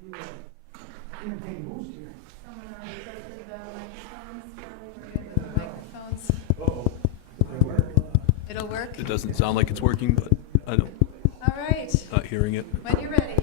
Someone already tested the microphones, Charlie, we're gonna do the microphones. It'll work? It doesn't sound like it's working, but I don't, All right, not hearing it. when you're ready.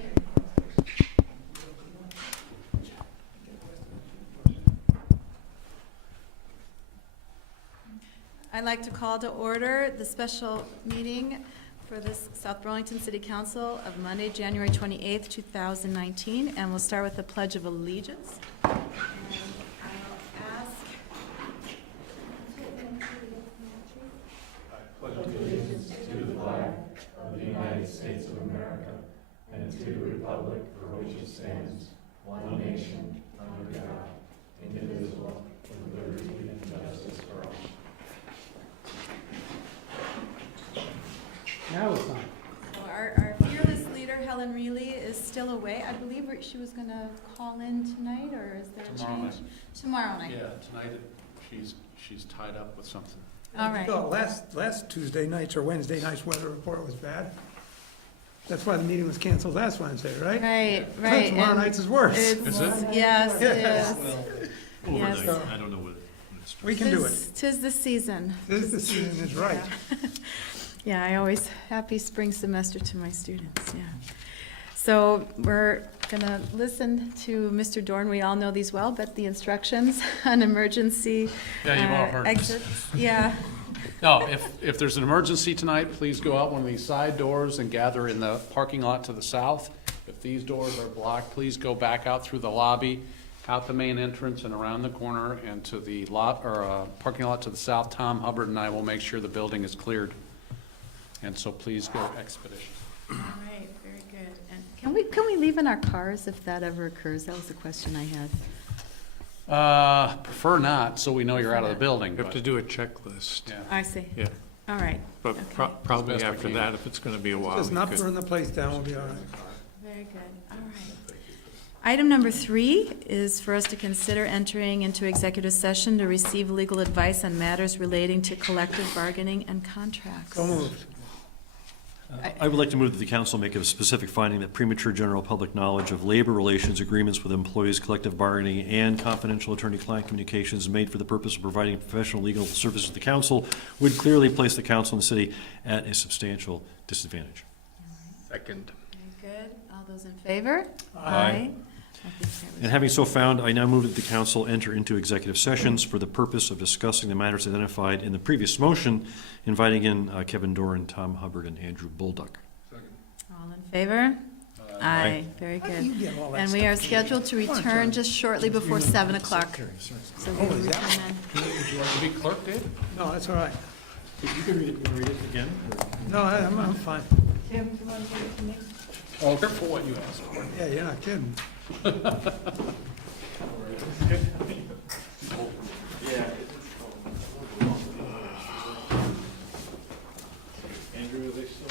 I'd like to call to order the special meeting for this South Burlington City Council of Monday, January 28th, 2019, and we'll start with the Pledge of Allegiance. And I'll ask Now it's on. So our fearless leader, Helen Reilly, is still away. I believe she was going to call in tonight, or is there a Tomorrow change? night. Tomorrow night. Yeah, tonight she's tied up with something. All right. No, last Tuesday nights or Wednesday nights weather report was bad. That's why the meeting was canceled last Wednesday, right? Right. Tomorrow and night's is worse. Is it? Yes, it Yes. is. Overnight, Yes. I don't know what it's. We can do it. Tis the season. This the season is right. Yeah, I always, happy spring semester to my students, yeah. So we're going to listen to Mr. Dorn. We all know these well, but the instructions on emergency Yeah, you've all heard this. exits. Yeah, No, if there's an emergency tonight, please go out one of these side doors and gather in the parking lot to the south. If these doors are blocked, please go back out through the lobby, out the main entrance and around the corner and to the parking lot to the south. Tom Hubbard and I will make sure the building is cleared. And so please go expeditious. all right, very good. And can we leave in our cars if that ever occurs? That was the question I had. Prefer not, so we know you're out of the building. You have to but- do a checklist. Yeah. I see. Yeah, All right, but Okay. probably As best we after can. that, if it's gonna be a while. Just we not could- burn the place down, we'll be all right. very good. All right. Item number 3 is for us to consider entering into executive session to receive legal advice on matters relating to collective bargaining and contracts. So moved. I would like to move that the council make a specific finding that premature general public knowledge of labor relations agreements with employees, collective bargaining, and confidential attorney-client communications made for the purpose of providing professional legal services to the council would clearly place the council and the city at a substantial disadvantage. Second. Very good. All those in favor? Aye. I think that was- And having so found, I now move that the council enter into executive sessions for the purpose of discussing the matters identified in the previous motion, inviting in Kevin Doran, Tom Hubbard, and Andrew Bolduc. All in favor? Aye. Very How do you good. get all that And we stuff? are scheduled to return just shortly before 7 o'clock. So we Oh, will is that- return then. Would you like to be clerk, Dave? No, that's all right. You can read it again? No, I'm fine. Oh, careful what you ask for. Yeah, you're not kidding. Andrew, are they still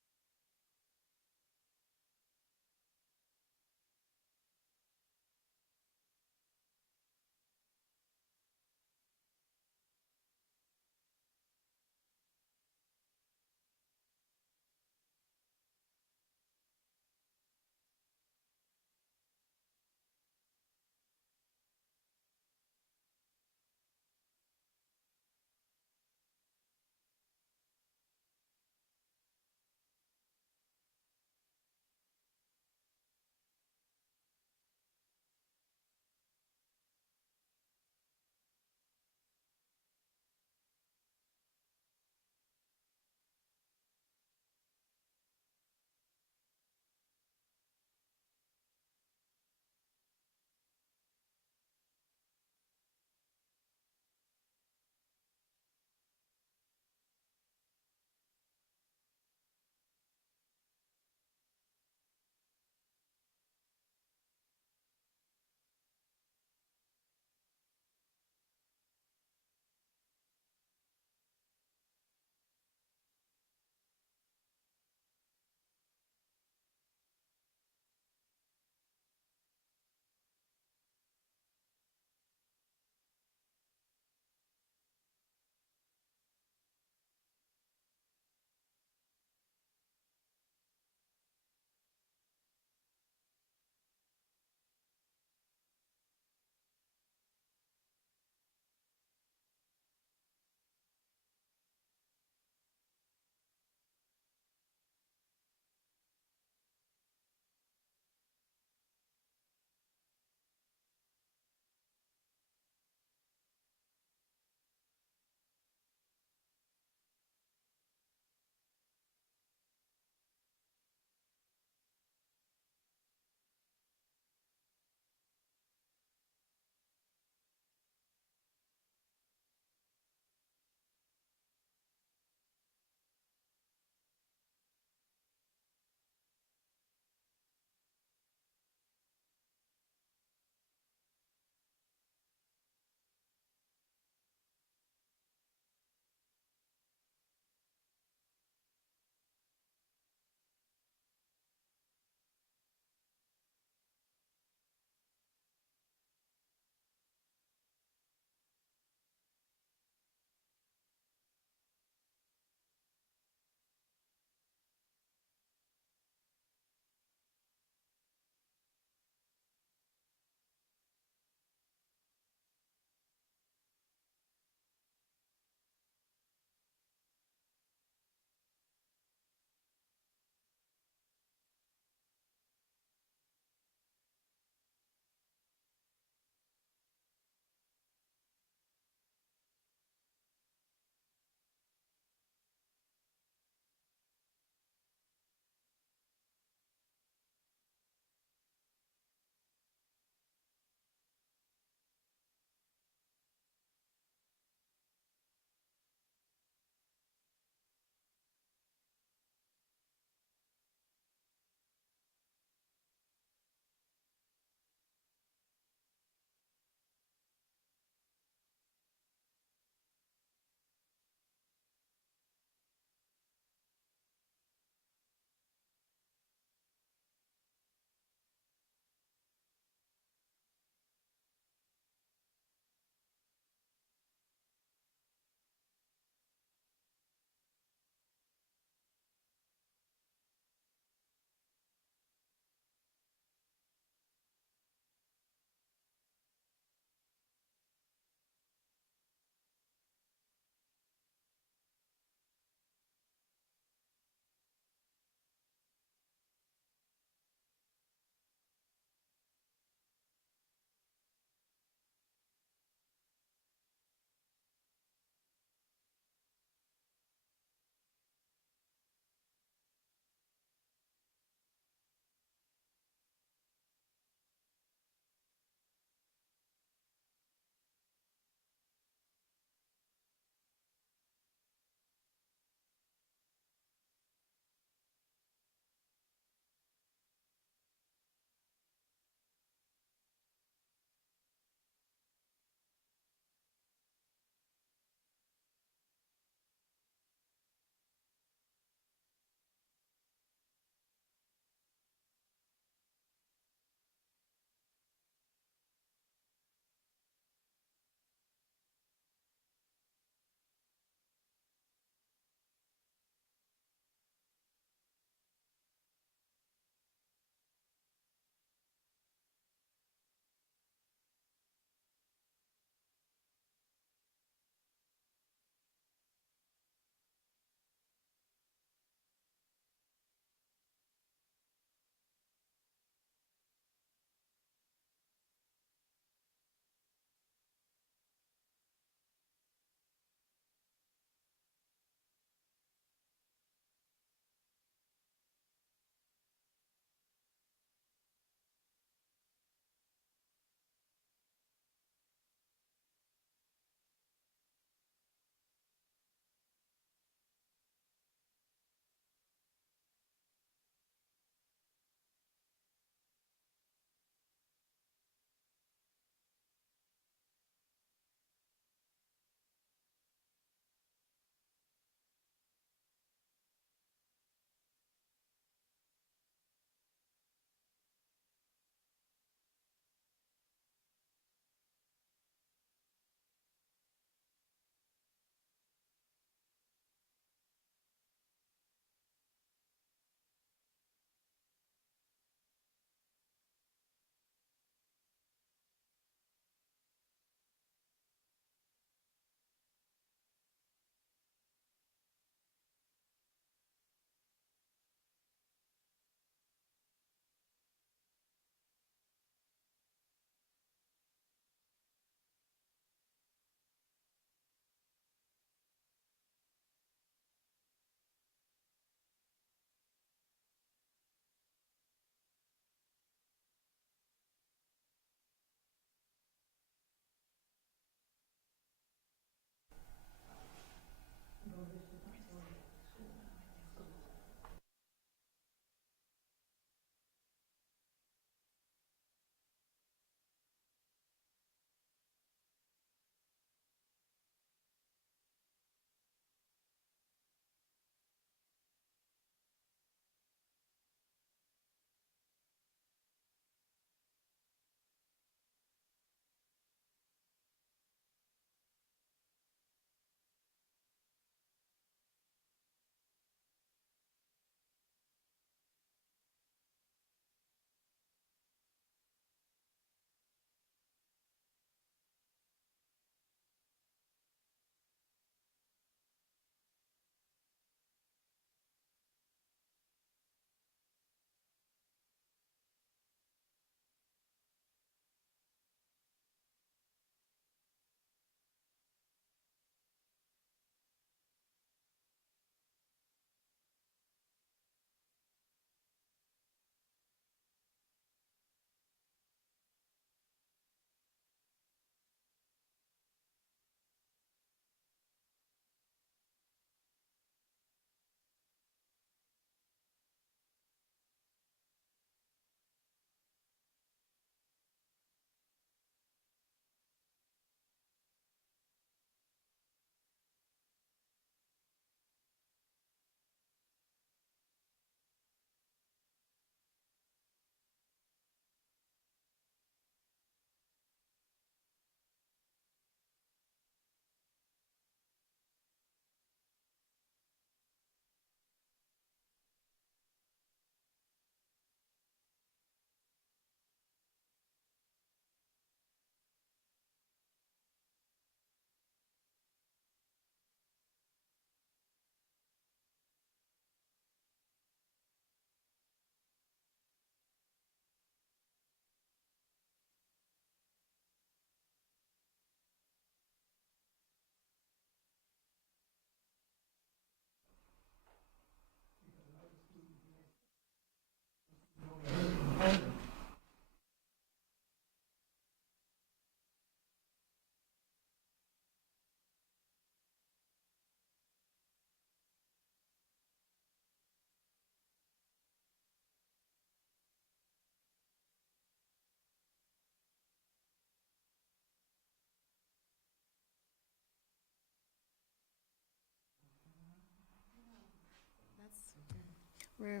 We're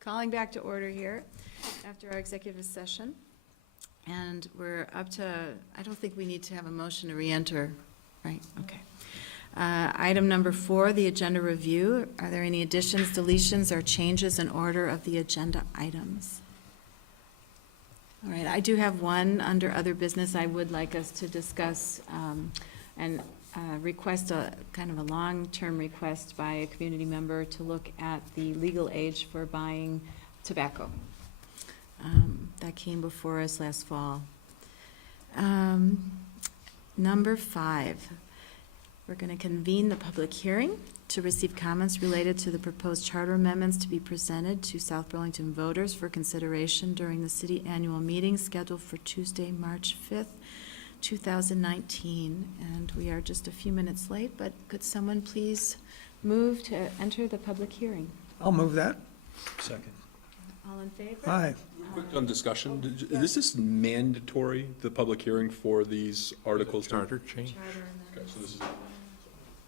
calling back to order here after our executive session. And we're up to, I don't think we need to have a motion to re-enter, right? Okay. Item number 4, the agenda review. Are there any additions, deletions, or changes in order of the agenda items? All right, I do have one under other business I would like us to discuss, and request a kind of a long-term request by a community member to look at the legal age for buying tobacco. That came before us last fall. Number 5, we're going to convene the public hearing to receive comments related to the proposed charter amendments to be presented to South Burlington voters for consideration during the city annual meeting scheduled for Tuesday, March 5th, 2019. And we are just a few minutes late, but could someone please move to enter the public hearing? I'll move that. Second. All in favor? Aye. Quick on discussion, is this mandatory, the public hearing for these articles? Charter change? Charter Okay, amendments. so this is,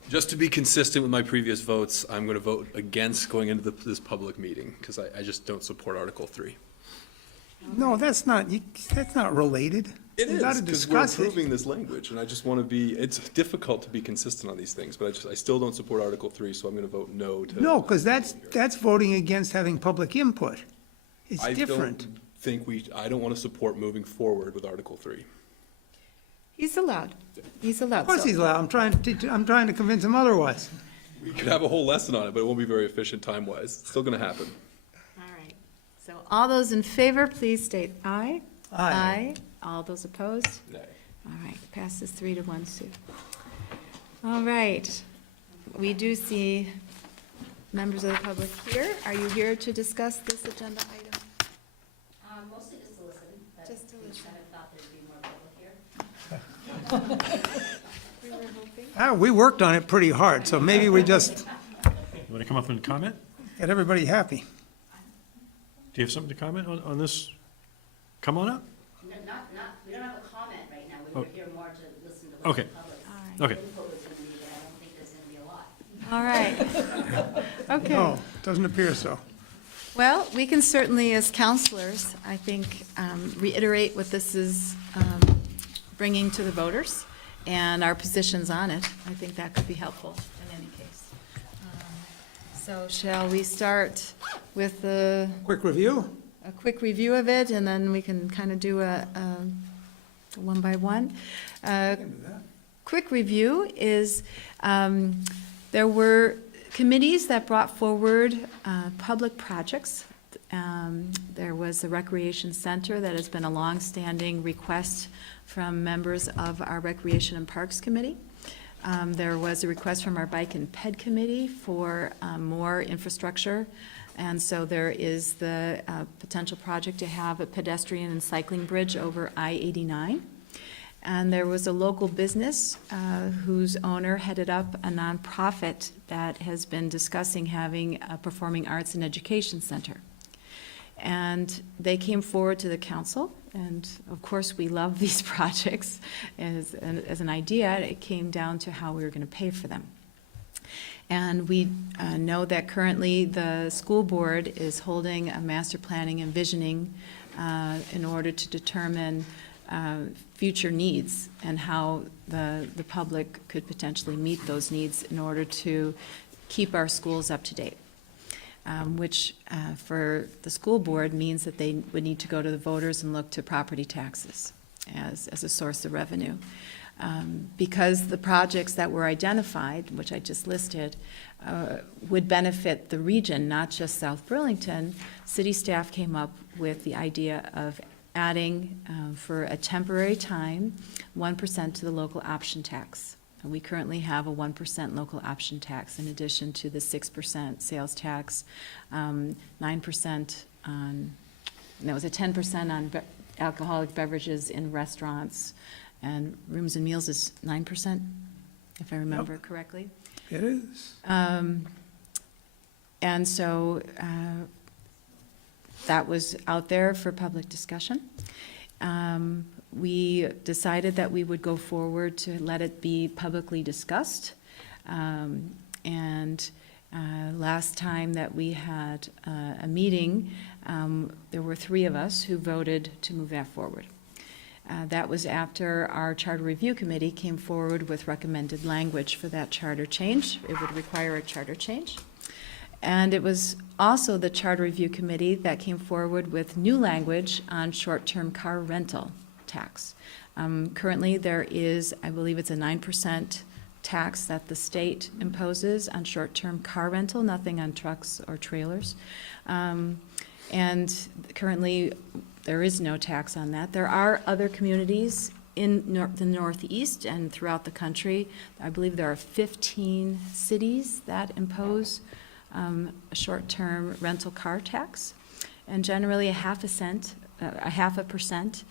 just to be consistent with my previous votes, I'm going to vote against going into this public meeting, because I just don't support Article 3. No, that's not related. It You is, gotta because we're discuss it. approving this language, and I just want to be, it's difficult to be consistent on these things, but I still don't support Article 3, so I'm going to vote no to. No, because that's voting against having public input. It's different. I don't want to support moving forward with Article 3. He's allowed. He's allowed. Of course So- he's allowed. I'm trying to convince him otherwise. We could have a whole lesson on it, but it won't be very efficient time-wise. It's still going to happen. All right. So all those in favor, please state aye. Aye. All those opposed? Nay. All right, passes 3-1, Sue. All right. We do see members of the public here. Are you here to discuss this agenda item? Mostly just to listen, but Just to we listen. kind of thought there'd be more public here. We were hoping. We worked on it pretty hard, so maybe we just You want to come up and comment? get everybody happy. Do you have something to comment on this? Come on up. No, we don't have a comment right now. We Oh. were here more to listen to what Okay. the public's Okay. input was gonna be, but I don't think there's gonna be a lot. All right. Okay. No, doesn't appear so. Well, we can certainly, as counselors, I think, reiterate what this is bringing to the voters and our positions on it. I think that could be helpful in any case. So shall we start with a Quick review? quick review of it, and then we can kind of do a one by one? Quick review is, there were committees that brought forward public projects. There was a recreation center that has been a longstanding request from members of our Recreation and Parks Committee. There was a request from our Bike and Ped Committee for more infrastructure. And so there is the potential project to have a pedestrian and cycling bridge over I-89. And there was a local business whose owner headed up a nonprofit that has been discussing having a performing arts and education center. And they came forward to the council, and of course, we love these projects as an idea. It came down to how we were going to pay for them. And we know that currently the school board is holding a master planning and visioning in order to determine future needs and how the public could potentially meet those needs in order to keep our schools up to date. Which for the school board means that they would need to go to the voters and look to property taxes as a source of revenue. Because the projects that were identified, which I just listed, would benefit the region, not just South Burlington, city staff came up with the idea of adding, for a temporary time, 1% to the local option tax. And we currently have a 1% local option tax in addition to the 6% sales tax, 9% on, that was a 10% on alcoholic beverages in restaurants, and rooms and meals is 9%, if I remember correctly. It is. And so that was out there for public discussion. We decided that we would go forward to let it be publicly discussed. And last time that we had a meeting, there were 3 of us who voted to move that forward. That was after our Charter Review Committee came forward with recommended language for that charter change. It would require a charter change. And it was also the Charter Review Committee that came forward with new language on short-term car rental tax. Currently, there is, I believe it's a 9% tax that the state imposes on short-term car rental, nothing on trucks or trailers. And currently, there is no tax on that. There are other communities in the Northeast and throughout the country. I believe there are 15 cities that impose a short-term rental car tax. And generally, a half a percent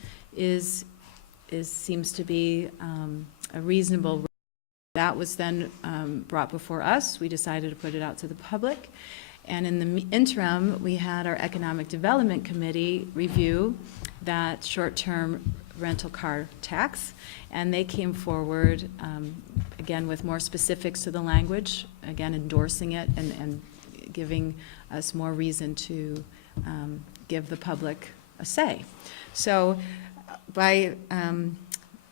seems to be a reasonable rate. That was then brought before us. We decided to put it out to the public. And in the interim, we had our Economic Development Committee review that short-term rental car tax, and they came forward, again, with more specifics to the language, again, endorsing it and giving us more reason to give the public a say. So by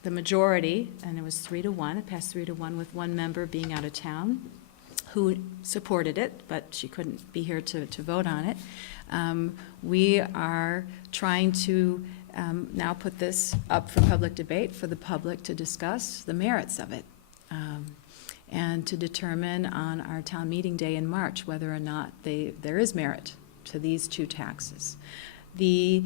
the majority, and it was 3-1, it passed 3-1 with one member being out of town, who supported it, but she couldn't be here to vote on it. We are trying to now put this up for public debate for the public to discuss the merits of it and to determine on our town meeting day in March whether or not there is merit to these 2 taxes. The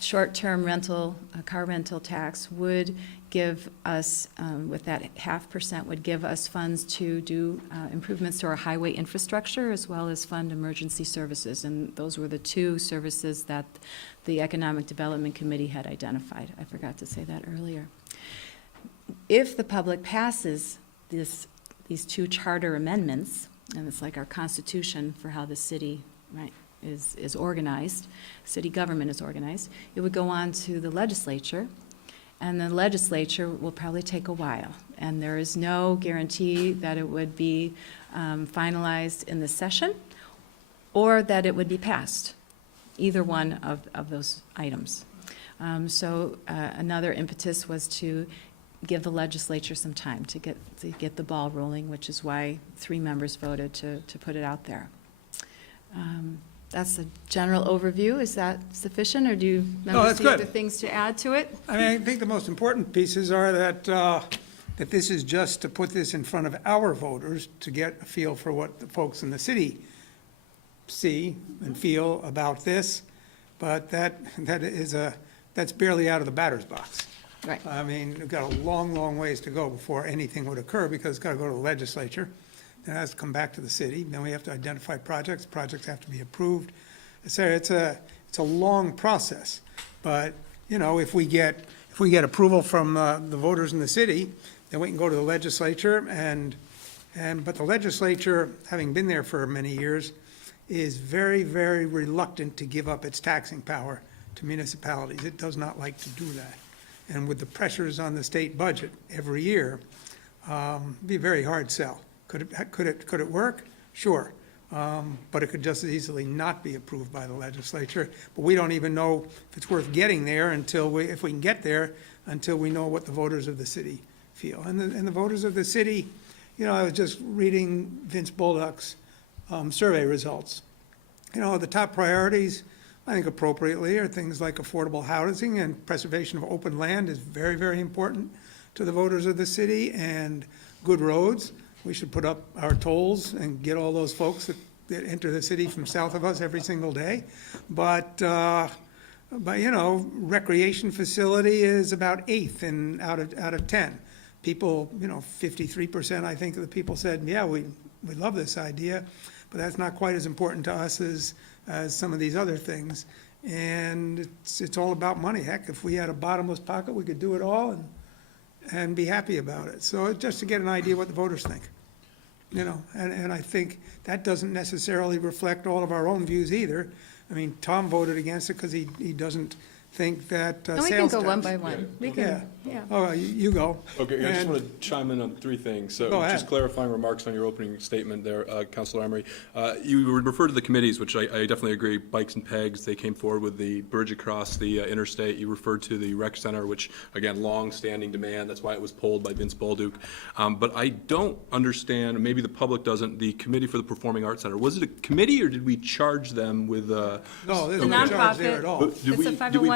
short-term rental, car rental tax would give us, with that 0.5%, would give us funds to do improvements to our highway infrastructure as well as fund emergency services. And those were the 2 services that the Economic Development Committee had identified. I forgot to say that earlier. If the public passes these two charter amendments, and it's like our constitution for how the city, right, is organized, city government is organized. It would go on to the legislature, and the legislature will probably take a while. And there is no guarantee that it would be finalized in the session or that it would be passed, either one of those items. So another impetus was to give the legislature some time to get the ball rolling, which is why 3 members voted to put it out there. That's a general overview. Is that sufficient, or do you members that's see good. other things to add to it? I mean, I think the most important pieces are that, that this is just to put this in front of our voters to get a feel for what the folks in the city see and feel about this, but that's barely out of the batter's box. Right. I mean, we've got a long, long ways to go before anything would occur, because it's got to go to the legislature, then it has to come back to the city, then we have to identify projects have to be approved. So it's a long process, but, you know, if we get approval from the voters in the city, then we can go to the legislature, but the legislature, having been there for many years, is very, very reluctant to give up its taxing power to municipalities. It does not like to do that. And with the pressures on the state budget every year, it'd be a very hard sell. Could it work? Sure. But it could just as easily not be approved by the legislature. But we don't even know if it's worth getting there if we can get there, until we know what the voters of the city feel. And the voters of the city, you know, I was just reading Vince Bolduc's survey results. You know, the top priorities, I think appropriately, are things like affordable housing and preservation of open land is very, very important to the voters of the city, and good roads. We should put up our tolls and get all those folks that enter the city from south of us every single day. But you know, recreation facility is about 8th out of 10. People, you know, 53%, I think, of the people said, yeah, we love this idea, but that's not quite as important to us as some of these other things. And it's all about money. Heck, if we had a bottomless pocket, we could do it all and be happy about it. So just to get an idea what the voters think, you know, and I think that doesn't necessarily reflect all of our own views either. I mean, Tom voted against it because he doesn't think that And we can sales go one tax. by one. We Yeah. can, yeah. Oh, you go. Okay, I just And- want to chime in on 3 things. So Go ahead. just clarifying remarks on your opening statement there, Councilor Emery. You referred to the committees, which I definitely agree. Bikes and Pegs, they came forward with the bridge across the interstate. You referred to the rec center, which, again, long-standing demand. That's why it was pulled by Vince Bolduc. But I don't understand, maybe the public doesn't, the Committee for the Performing Arts Center. Was it a committee, or did we charge them with? No, there's The no charge there nonprofit. at all. But It's a did we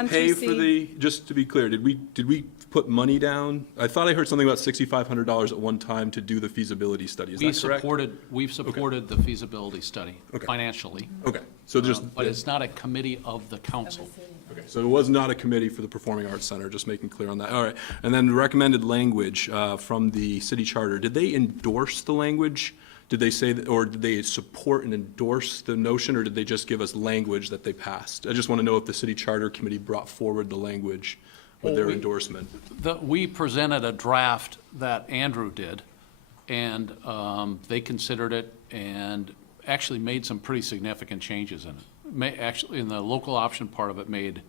pay for 501c3. just to be clear, did we put money down? I thought I heard something about $6,500 at one time to do the feasibility study. Is that correct? We've supported the feasibility study Okay. financially, Okay, so just, but it's not a committee of the council. okay, so it was not a committee for the Performing Arts Center, just making clear on that. All right, and then recommended language from the city charter. Did they endorse the language? Did they say, or did they support and endorse the notion, or did they just give us language that they passed? I just want to know if the city charter committee brought forward the language with their endorsement. We presented a draft that Andrew did, and they considered it and actually made some pretty significant changes in it. Actually, in the local option part of it, made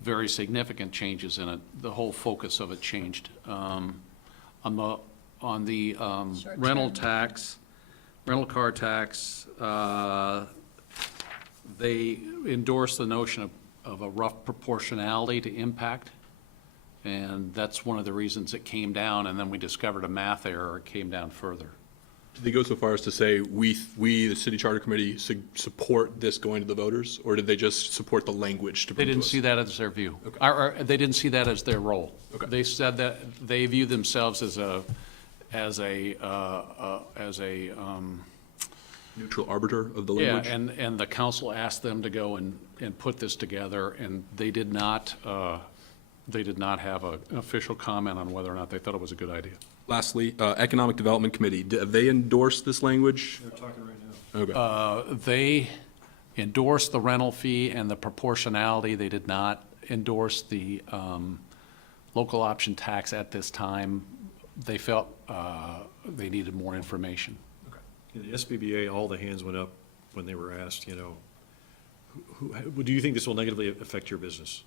very significant changes in it. The whole focus of it changed. On the rental car tax, they endorsed the notion of a rough proportionality to impact. And that's one of the reasons it came down, and then we discovered a math error, it came down further. Did they go so far as to say, we, the city charter committee, support this going to the voters? Or did they just support the language to They bring to didn't us? see that as their view. Okay. Or they didn't see that as their role. Okay. They said that they view themselves as a Neutral arbiter of the yeah, language? and the council asked them to go and put this together, and they did not have an official comment on whether or not they thought it was a good idea. Lastly, Economic Development Committee, have they endorsed this language? They're talking right now. Okay. They endorsed the rental fee and the proportionality. They did not endorse the local option tax at this time. they felt they needed more information. In the SBBA, all the hands went up when they were asked, you know, do you think this will negatively affect your business?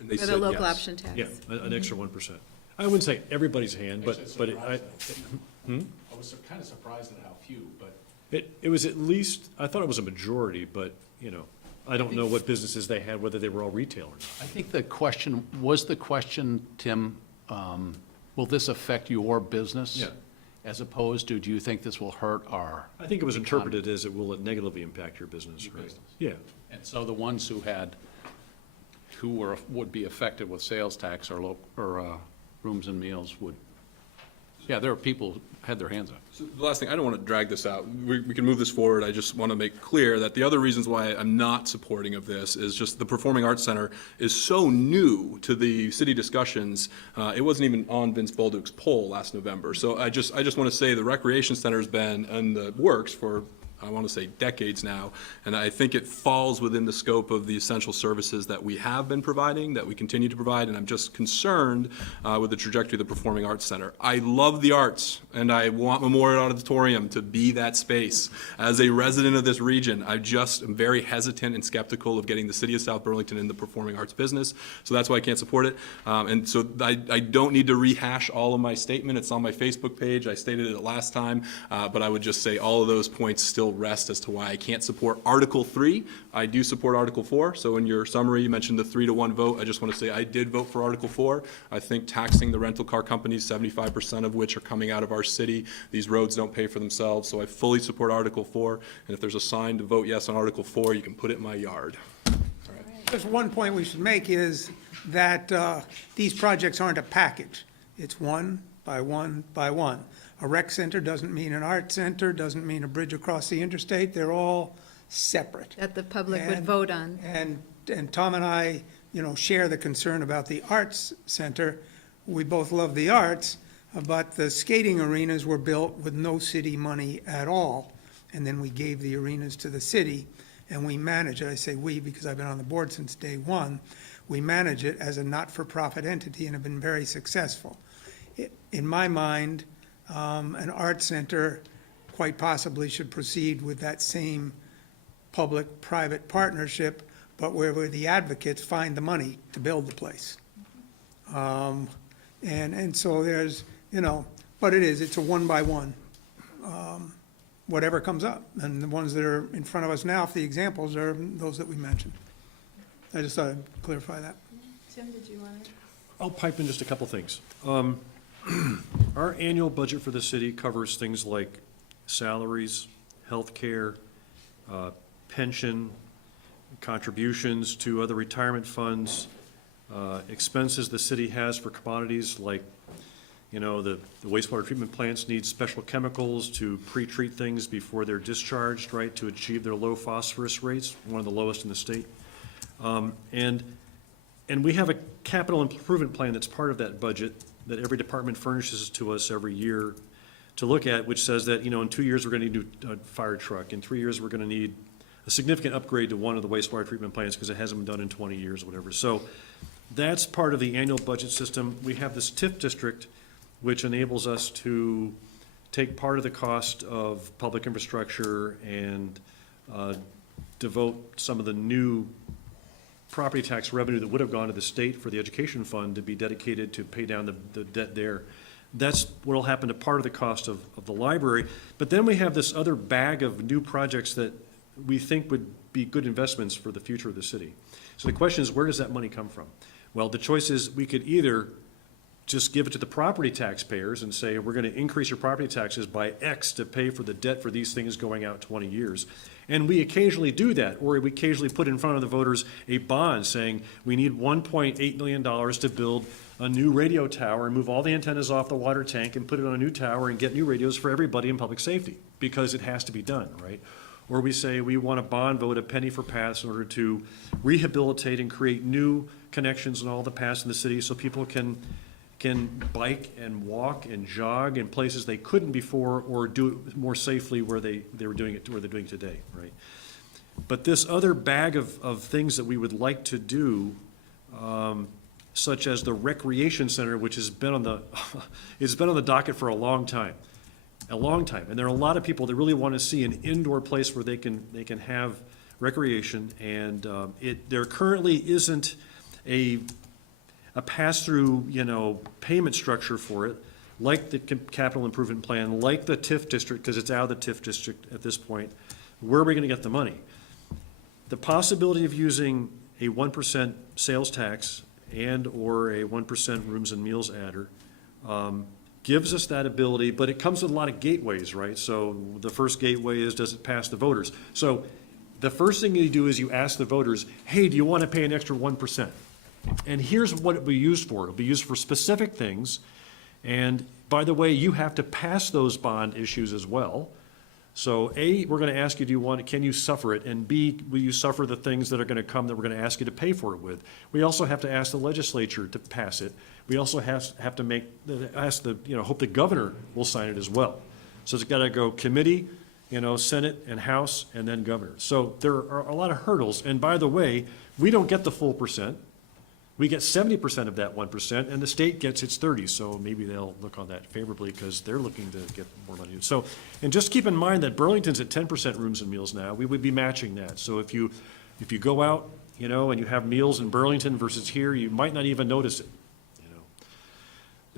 And they For the said local yes. option tax. Yeah, an extra 1%. I wouldn't say everybody's hand, but I was kind of surprised at how few, but. it was at least, I thought it was a majority, but, you know, I don't know what businesses they had, whether they were all retail or not. I think the question, was the question, Tim, will this affect your business? Yeah. As opposed to, do you think this will hurt our? I think it was interpreted as it will negatively impact your business, Your right? business. Yeah, And so the ones who would be affected with sales tax or rooms and meals would, yeah, there are people who had their hands up. So the last thing, I don't want to drag this out. We can move this forward. I just want to make clear that the other reasons why I'm not supporting of this is just the Performing Arts Center is so new to the city discussions. It wasn't even on Vince Bolduc's poll last November. So I just want to say the Recreation Center's been in the works for, I want to say, decades now, and I think it falls within the scope of the essential services that we have been providing, that we continue to provide, and I'm just concerned with the trajectory of the Performing Arts Center. I love the arts, and I want Memorial Auditorium to be that space. As a resident of this region, I just am very hesitant and skeptical of getting the city of South Burlington in the performing arts business, so that's why I can't support it. And so I don't need to rehash all of my statement. It's on my Facebook page. I stated it last time, but I would just say all of those points still rest as to why I can't support Article 3. I do support Article 4. So in your summary, you mentioned the 3-to-1 vote. I just want to say I did vote for Article 4. I think taxing the rental car companies, 75% of which are coming out of our city, these roads don't pay for themselves. So I fully support Article 4. And if there's a sign to vote yes on Article 4, you can put it in my yard. Just one point we should make is that these projects aren't a package. It's one by one by one. A rec center doesn't mean an art center, doesn't mean a bridge across the interstate. They're all separate. That the public would And- vote on. And Tom and I, you know, share the concern about the arts center. We both love the arts, but the skating arenas were built with no city money at all. And then we gave the arenas to the city, and we manage it. I say we because I've been on the board since day one. We manage it as a not-for-profit entity and have been very successful. In my mind, an art center quite possibly should proceed with that same public-private partnership, but where the advocates find the money to build the place. And so there's, you know, but it's a one by one, whatever comes up. And the ones that are in front of us now, if the examples are those that we mentioned. I just thought I'd clarify that. Tim, did you want to? I'll pipe in just a couple things. Our annual budget for the city covers things like salaries, healthcare, pension, contributions to other retirement funds, expenses the city has for commodities like, you know, the wastewater treatment plants need special chemicals to pre-treat things before they're discharged, right, to achieve their low phosphorus rates, one of the lowest in the state. And we have a capital improvement plan that's part of that budget that every department furnishes to us every year to look at, which says that, you know, in 2 years, we're gonna need a fire truck. In 3 years, we're gonna need a significant upgrade to one of the wastewater treatment plants because it hasn't been done in 20 years, or whatever. So that's part of the annual budget system. We have this TIF district, which enables us to take part of the cost of public infrastructure and devote some of the new property tax revenue that would have gone to the state for the education fund to be dedicated to pay down the debt there. That's what'll happen to part of the cost of the library. But then we have this other bag of new projects that we think would be good investments for the future of the city. So the question is, where does that money come from? Well, the choice is we could either just give it to the property taxpayers and say, we're gonna increase your property taxes by X to pay for the debt for these things going out 20 years. And we occasionally do that, or we occasionally put in front of the voters a bond saying, we need $1.8 million to build a new radio tower and move all the antennas off the water tank and put it on a new tower and get new radios for everybody in public safety, because it has to be done, right? Or we say we want a bond vote, a penny for paths, in order to rehabilitate and create new connections in all the paths in the city so people can bike and walk and jog in places they couldn't before, or do it more safely where they were doing it to where they're doing it today, right? But this other bag of things that we would like to do such as the recreation center, which has been on the, it's been on the docket for a long time. And there are a lot of people that really want to see an indoor place where they can have recreation, and there currently isn't a pass-through, payment structure for it, like the capital improvement plan, like the TIF district, because it's out of the TIF district at this point. Where are we going to get the money? The possibility of using a 1% sales tax and/or a 1% rooms and meals adder gives us that ability, but it comes with a lot of gateways, right? So the first gateway is, does it pass the voters? So the first thing you do is you ask the voters, hey, do you want to pay an extra 1%? And here's what it'll be used for. It'll be used for specific things. And by the way, you have to pass those bond issues as well. So A, we're going to ask you, can you suffer it? And B, will you suffer the things that are going to come that we're going to ask you to pay for it with? We also have to ask the legislature to pass it. We also have to hope the governor will sign it as well. So it's got to go committee, Senate and House, and then governor. So there are a lot of hurdles. And by the way, we don't get the full percent. We get 70% of that 1%, and the state gets its 30, so maybe they'll look on that favorably because they're looking to get more money. So, and just keep in mind that Burlington's at 10% rooms and meals now. We would be matching that. So if you go out, and you have meals in Burlington versus here, you might not even notice it,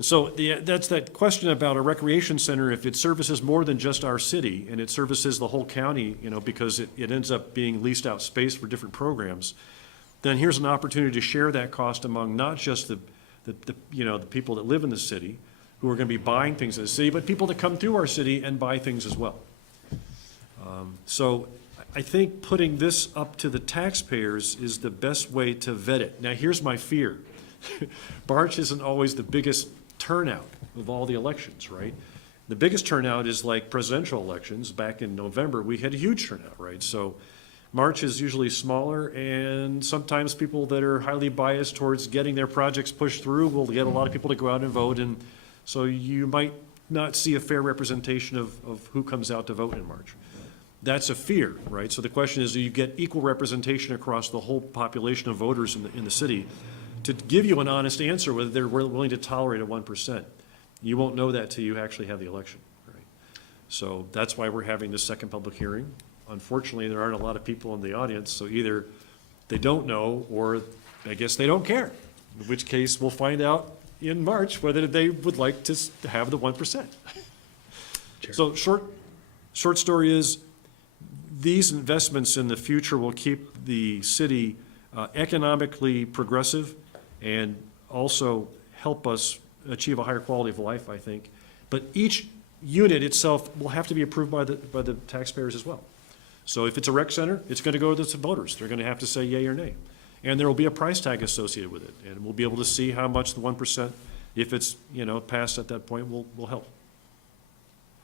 And so that's that question about a recreation center, if it services more than just our city, and it services the whole county, because it ends up being leased out space for different programs, then here's an opportunity to share that cost among not just the people that live in the city, who are going to be buying things in the city, but people that come through our city and buy things as well. So I think putting this up to the taxpayers is the best way to vet it. Now, here's my fear. March isn't always the biggest turnout of all the elections, right? The biggest turnout is like presidential elections. Back in November, we had a huge turnout, right? So March is usually smaller, and sometimes people that are highly biased towards getting their projects pushed through will get a lot of people to go out and vote, and so you might not see a fair representation of who comes out to vote in March. That's a fear, right? So the question is, do you get equal representation across the whole population of voters in the city to give you an honest answer whether they're willing to tolerate a 1%? You won't know that till you actually have the election, right? So that's why we're having this second public hearing. Unfortunately, there aren't a lot of people in the audience, so either they don't know or I guess they don't care, in which case we'll find out in March whether they would like to have the 1%. So short story is, these investments in the future will keep the city economically progressive and also help us achieve a higher quality of life, I think. But each unit itself will have to be approved by the taxpayers as well. So if it's a rec center, it's going to go to the voters. They're going to have to say yay or nay. And there will be a price tag associated with it. And we'll be able to see how much the 1%, if it's, passed at that point, will help.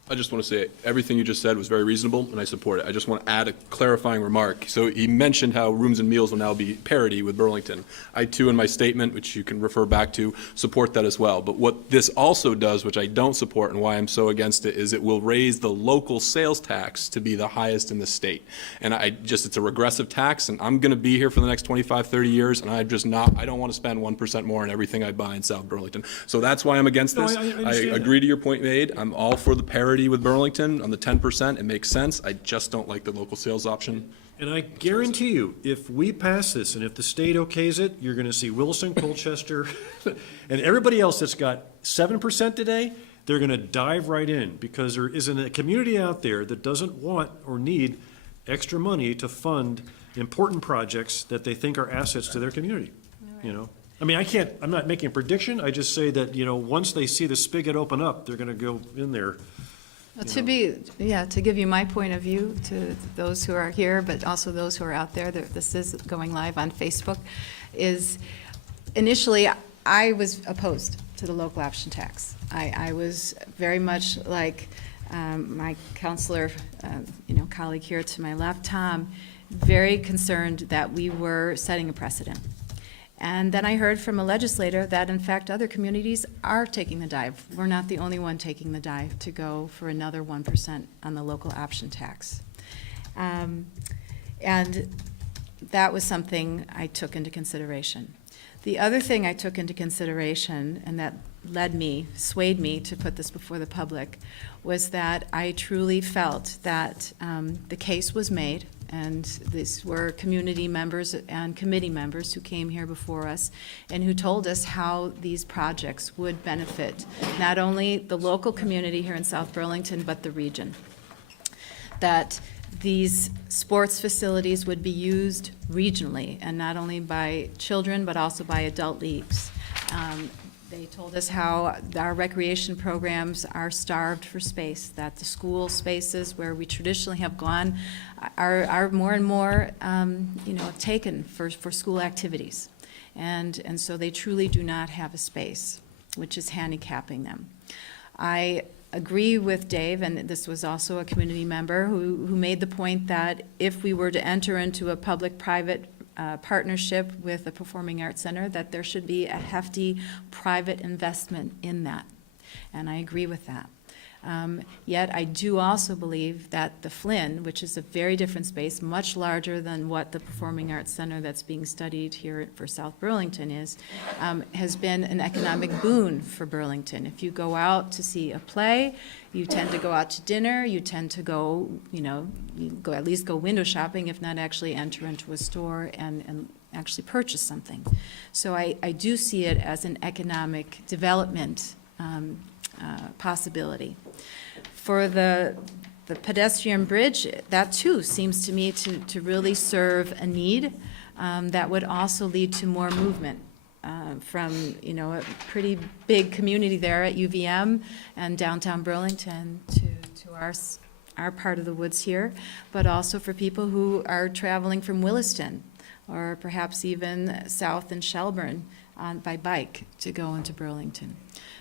I just want to say, everything you just said was very reasonable, and I support it. I just want to add a clarifying remark. So he mentioned how rooms and meals will now be parity with Burlington. I, too, in my statement, which you can refer back to, support that as well. But what this also does, which I don't support and why I'm so against it, is it will raise the local sales tax to be the highest in the state. And it's a regressive tax, and I'm going to be here for the next 25, 30 years, and I don't want to spend 1% more on everything I buy in South Burlington. So that's why I'm against this. I I understand agree to your point made. I'm all for the parity with Burlington on the 10%. It makes sense. I just don't like the local sales option. And I guarantee you, if we pass this and if the state okays it, you're going to see Wilson, Colchester, and everybody else that's got 7% today, they're going to dive right in, because there isn't a community out there that doesn't want or need extra money to fund important projects that they think are assets to their community, I mean, I'm not making a prediction. I just say that, once they see the spigot open up, they're going to go in there. To give you my point of view to those who are here, but also those who are out there, this is going live on Facebook, is initially I was opposed to the local option tax. I was very much like my counselor, colleague here to my left, Tom, very concerned that we were setting a precedent. And then I heard from a legislator that, in fact, other communities are taking the dive. We're not the only one taking the dive to go for another 1% on the local option tax. And that was something I took into consideration. The other thing I took into consideration, and that swayed me to put this before the public, was that I truly felt that the case was made, and these were community members and committee members who came here before us and who told us how these projects would benefit not only the local community here in South Burlington, but the region. That these sports facilities would be used regionally, and not only by children, but also by adult leagues. They told us how our recreation programs are starved for space, that the school spaces where we traditionally have gone are more and more, taken for school activities. And so they truly do not have a space, which is handicapping them. I agree with Dave, and this was also a community member who made the point that if we were to enter into a public-private partnership with the Performing Arts Center, that there should be a hefty private investment in that. And I agree with that. Yet I do also believe that the Flynn, which is a very different space, much larger than what the Performing Arts Center that's being studied here for South Burlington is, has been an economic boon for Burlington. If you go out to see a play, you tend to go out to dinner, you tend to go, at least go window shopping, if not actually enter into a store and actually purchase something. So I do see it as an economic development possibility. For the pedestrian bridge, that too seems to me to really serve a need that would also lead to more movement from, a pretty big community there at UVM and downtown Burlington to our part of the woods here, but also for people who are traveling from Williston or perhaps even south in Shelburne by bike to go into Burlington.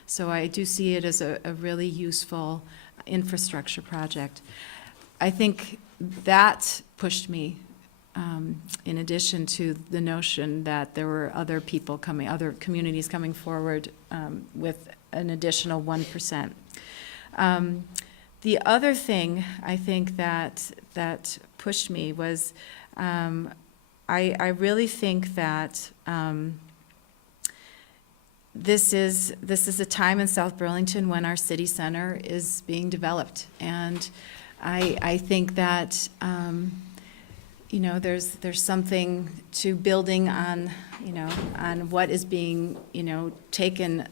So I do see it as a really useful infrastructure project. I think that pushed me, in addition to the notion that there were other communities coming forward with an additional 1%. The other thing I think that pushed me was I really think that this is a time in South Burlington when our city center is being developed, and I think that there's something to building on on what is being taken.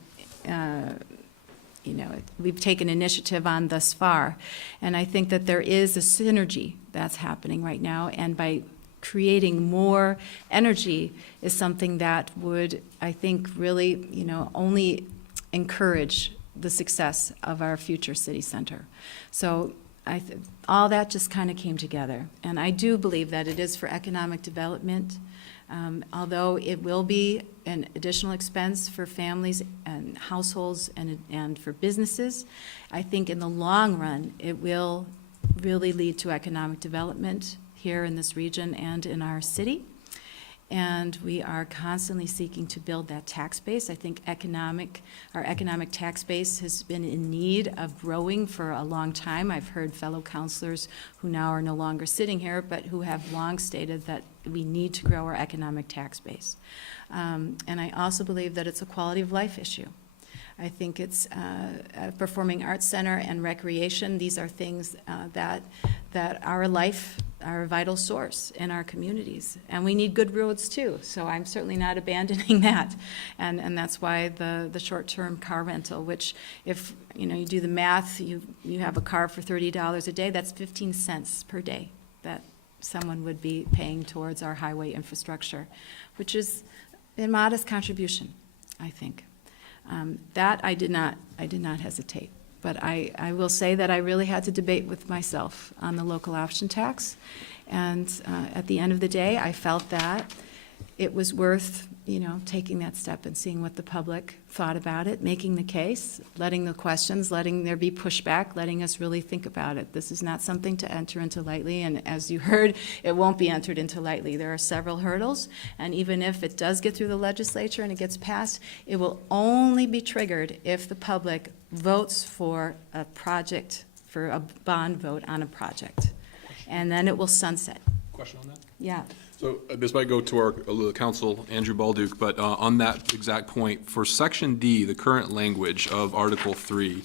We've taken initiative on thus far, and I think that there is a synergy that's happening right now, and by creating more energy is something that would, I think, really, only encourage the success of our future city center. So all that just kind of came together. And I do believe that it is for economic development, although it will be an additional expense for families and households and for businesses. I think in the long run, it will really lead to economic development here in this region and in our city. And we are constantly seeking to build that tax base. I think our economic tax base has been in need of growing for a long time. I've heard fellow councilors who now are no longer sitting here, but who have long stated that we need to grow our economic tax base. And I also believe that it's a quality of life issue. I think it's a Performing Arts Center and recreation. These are things that are a vital source in our communities. And we need good roads too, so I'm certainly not abandoning that. And that's why the short-term car rental, which if you do the math, you have a car for $30 a day, that's 15 cents per day that someone would be paying towards our highway infrastructure, which is a modest contribution, I think. That I did not hesitate. But I will say that I really had to debate with myself on the local option tax. And at the end of the day, I felt that it was worth, taking that step and seeing what the public thought about it, making the case, letting the questions, letting there be pushback, letting us really think about it. This is not something to enter into lightly, and as you heard, it won't be entered into lightly. There are several hurdles, and even if it does get through the legislature and it gets passed, it will only be triggered if the public votes for a project, for a bond vote on a project. And then it will sunset. Question on that? Yeah. So this might go to our counsel, Andrew Balduke, but on that exact point, for Section D, the current language of Article 3,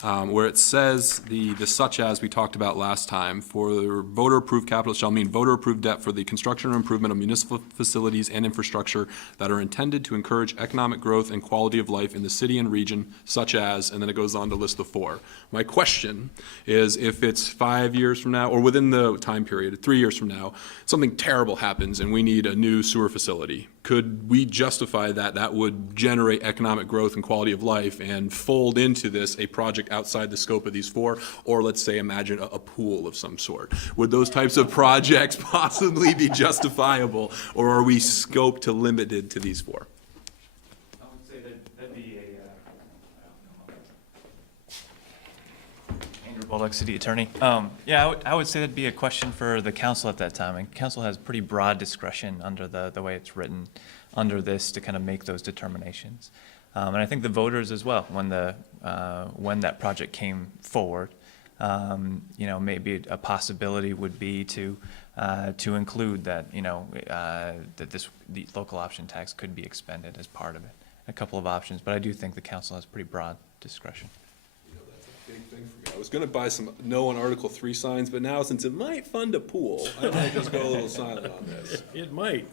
where it says the such as we talked about last time, for voter-approved capital shall mean voter-approved debt for the construction or improvement of municipal facilities and infrastructure that are intended to encourage economic growth and quality of life in the city and region, such as, and then it goes on to list the four. My question is, if it's 5 years from now, or within the time period, 3 years from now, something terrible happens and we need a new sewer facility, could we justify that that would generate economic growth and quality of life and fold into this a project outside the scope of these four? Or let's say, imagine a pool of some sort. Would those types of projects possibly be justifiable, or are we scoped to limited to these four? I would say that'd be Andrew Bullock, City Attorney. Yeah, I would say that'd be a question for the council at that time. And council has pretty broad discretion under the way it's written under this to kind of make those determinations. And I think the voters as well, when that project came forward, maybe a possibility would be to include that, that the local option tax could be expended as part of it. A couple of options, but I do think the council has pretty broad discretion. That's a big thing for me. I was gonna buy some no on Article 3 signs, but now since it might fund a pool, I might just go a little silent on this. It might.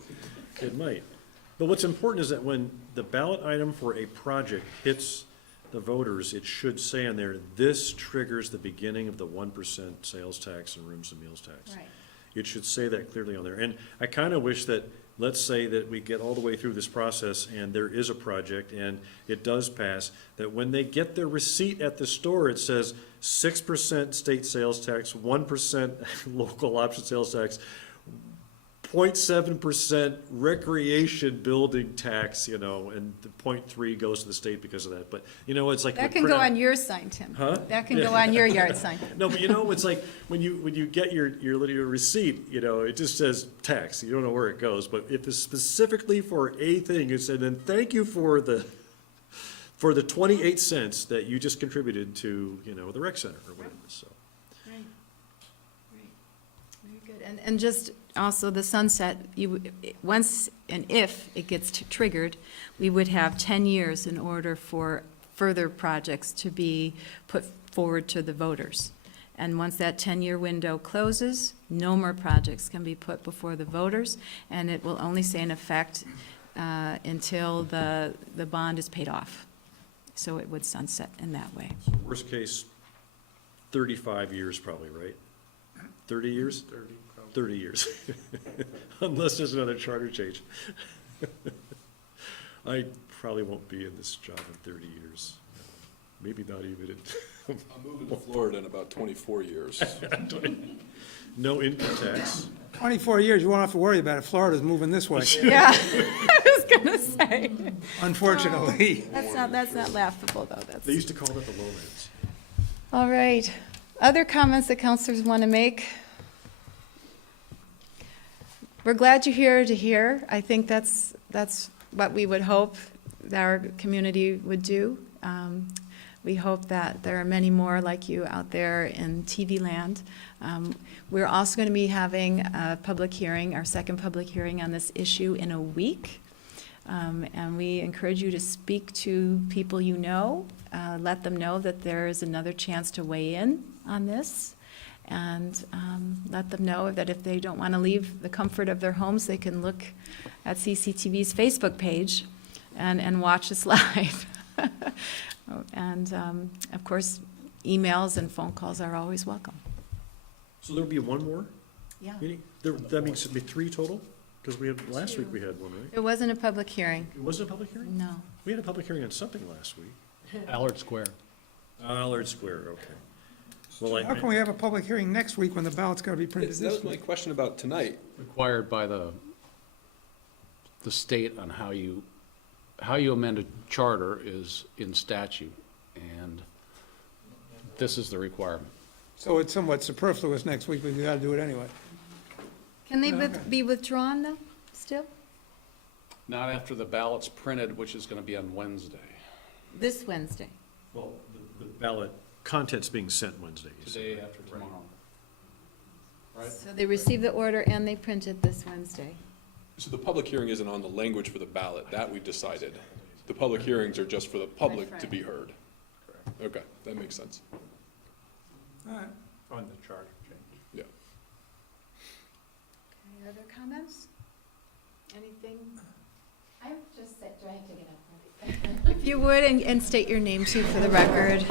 But what's important is that when the ballot item for a project hits the voters, it should say on there, this triggers the beginning of the 1% sales tax and rooms and meals tax. Right. It should say that clearly on there. And I kind of wish that, let's say that we get all the way through this process and there is a project and it does pass, that when they get their receipt at the store, it says 6% state sales tax, 1% local option sales tax, 0.7% recreation building tax, and the 0.3 goes to the state because of that. But, it's like. That can go on your sign, Tim. Huh? That can go on your yard sign. No, but it's like, when you get your receipt, it just says tax. You don't know where it goes. But if it's specifically for a thing, it said, and thank you for the 28 cents that you just contributed to, the rec center or whatever, so. Right. Very good. And just also the sunset, once and if it gets triggered, we would have 10 years in order for further projects to be put forward to the voters. And once that 10-year window closes, no more projects can be put before the voters, and it will only stay in effect until the bond is paid off. So it would sunset in that way. Worst case, 35 years probably, right? 30 years? 30 years. Unless there's another charter change. I probably won't be in this job in 30 years. Maybe not even I'm moving to Florida in about 24 years. no income tax. 24 years, you won't have to worry about it. Florida's moving this way, Yeah, I was gonna say. unfortunately. That's not laughable, though. They That's, used to call it the lowlands. all right. Other comments that counselors want to make? We're glad you're here to hear. I think that's what we would hope that our community would do. We hope that there are many more like you out there in TV land. We're also going to be having a public hearing, our second public hearing on this issue in a week. And we encourage you to speak to people you know, let them know that there is another chance to weigh in on this. And let them know that if they don't want to leave the comfort of their homes, they can look at CCTV's Facebook page and watch us live. And, of course, emails and phone calls are always welcome. So there'll be one more Yeah. meeting? That means it'll be 3 total? Because last week we had one, right? It wasn't a public hearing, It wasn't a public hearing? no. We had a public hearing on something last week. Allard Square. Allard Square, okay. Well, How can we have a public hearing next week when the ballot's got to be printed That this was my week? question about tonight. Required by the state on how you amend a charter is in statute, and this is the requirement. So it's somewhat superfluous next week, but we got to do it anyway. Can they be withdrawn, though, still? Not after the ballot's printed, which is going to be on Wednesday. This Wednesday? well, the ballot content's being sent Wednesday. you said, Today right? after tomorrow. Right? So they receive the order and they print it this Wednesday. So the public hearing isn't on the language for the ballot, that we've decided. The public hearings are just for the public to be heard. Okay, that makes sense. All right. On the charter change. Yeah. Any other comments? Anything? I'm just, do I have to get up? If you would, and state your name too for the record.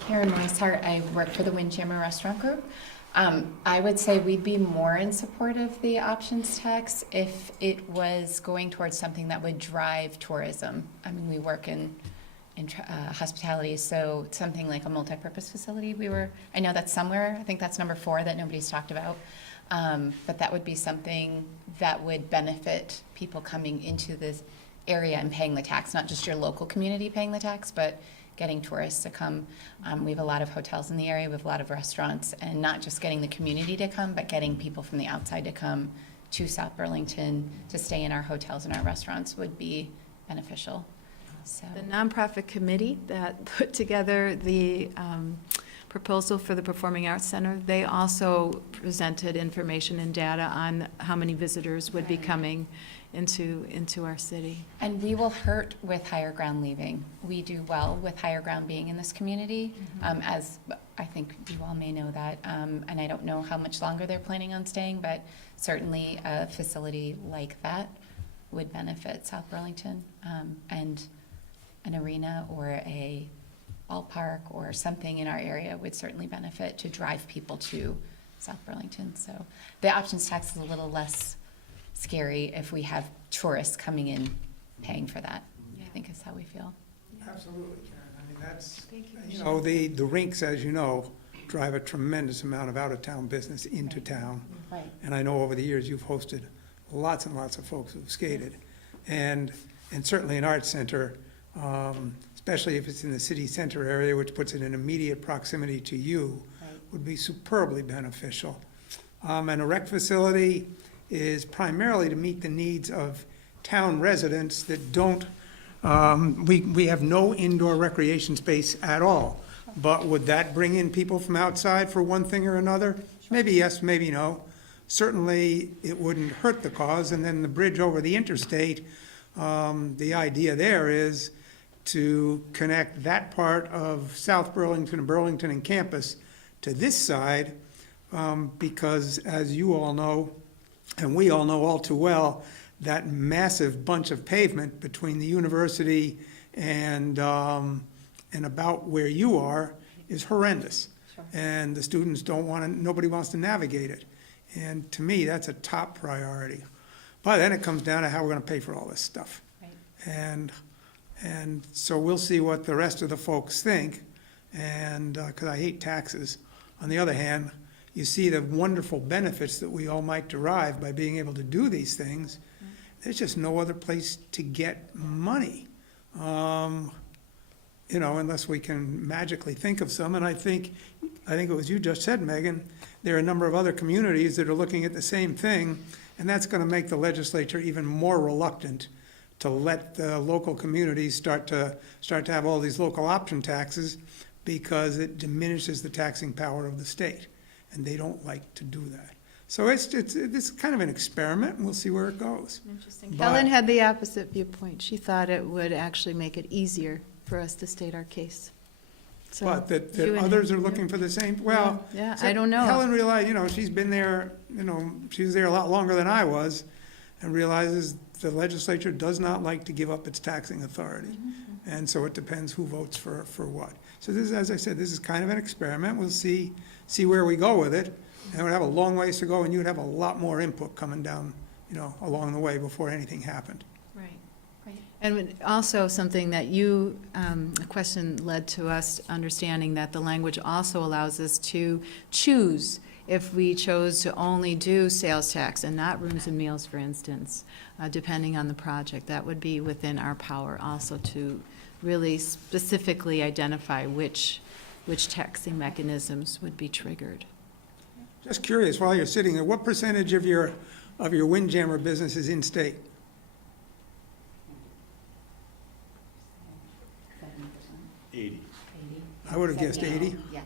Karen Weishart, I work for the Windjammer Restaurant Group. I would say we'd be more in support of the options tax if it was going towards something that would drive tourism. I mean, we work in hospitality, so something like a multi-purpose facility. I know that's somewhere, I think that's number 4 that nobody's talked about. But that would be something that would benefit people coming into this area and paying the tax, not just your local community paying the tax, but getting tourists to come. We have a lot of hotels in the area, we have a lot of restaurants, and not just getting the community to come, but getting people from the outside to come to South Burlington to stay in our hotels and our restaurants would be beneficial. So, The nonprofit committee that put together the proposal for the Performing Arts Center, they also presented information and data on how many visitors would be coming into our city. and we will hurt with higher ground leaving. We do well with higher ground being in this community, as I think you all may know that. And I don't know how much longer they're planning on staying, but certainly a facility like that would benefit South Burlington. And an arena or a ballpark or something in our area would certainly benefit to drive people to South Burlington. So the options tax is a little less scary if we have tourists coming in paying for that, I think is how we feel. Absolutely, Karen. I mean, that's, Thank you, you know, the rinks, as you know, drive a tremendous amount of out-of-town business into town. Right. And I know over the years, you've hosted lots and lots of folks who've skated. And certainly an arts center, especially if it's in the city center area, which puts it in immediate proximity to you, would be superbly beneficial. And a rec facility is primarily to meet the needs of town residents that don't, we have no indoor recreation space at all. But would that bring in people from outside for one thing or another? Maybe yes, maybe no. Certainly, it wouldn't hurt the cause. And then the bridge over the interstate, the idea there is to connect that part of South Burlington, Burlington and campus to this side, because as you all know, and we all know all too well, that massive bunch of pavement between the university and about where you are is horrendous. Sure. And the students don't want to, nobody wants to navigate it. And to me, that's a top priority. But then it comes down to how we're going to pay for all this stuff. Right. And so we'll see what the rest of the folks think, and, because I hate taxes. On the other hand, you see the wonderful benefits that we all might derive by being able to do these things. There's just no other place to get money, you know, unless we can magically think of some. And I think it was you just said, Megan, there are a number of other communities that are looking at the same thing, and that's going to make the legislature even more reluctant to let the local communities start to have all these local option taxes, because it diminishes the taxing power of the state, and they don't like to do that. So it's kind of an experiment, and we'll see where it goes. Interesting. But- Helen had the opposite viewpoint. She thought it would actually make it easier for us to state our case. So But you that and- others are looking for the same, well. Yeah, so I don't know. Helen realized, you know, she's been there, you know, she was there a lot longer than I was, and realizes the legislature does not like to give up its taxing authority. Mm-hmm. And so it depends who votes for what. So this is, as I said, this is kind of an experiment. We'll see where we go with it. And it would have a long ways to go, and you'd have a lot more input coming down, you know, along the way before anything happened. Right. Right. And also something that you, a question led to us understanding that the language also allows us to choose if we chose to only do sales tax and not rooms and meals, for instance, depending on the project. That would be within our power also to really specifically identify which taxing mechanisms would be triggered. Just curious, while you're sitting there, what percentage of your Windjammer business is in-state? 80. I would have guessed 80. Yeah,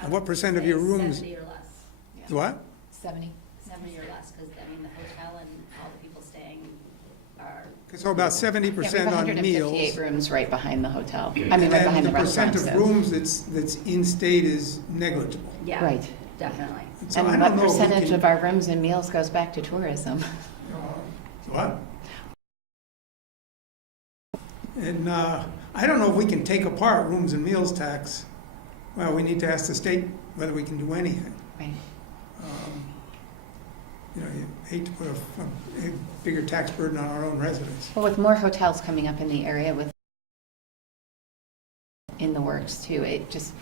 And what percent of your rooms, 70 or less. what? 70. 70 or less, because, I mean, the hotel and all the people staying are, So about Yeah, we 70% have on 158 meals. rooms right behind the hotel. I mean, right behind the And the percent restaurant. of so- rooms that's in-state is negligible. yeah. Right. Definitely. So I And don't what know if we percentage can- of our rooms and meals goes back to tourism? What? And I don't know if we can take apart rooms and meals tax. Well, we need to ask the state whether we can do anything. Right. You know, you hate to put a bigger tax burden on our own residents. Well, with more hotels coming up in the area with in the works too, it just,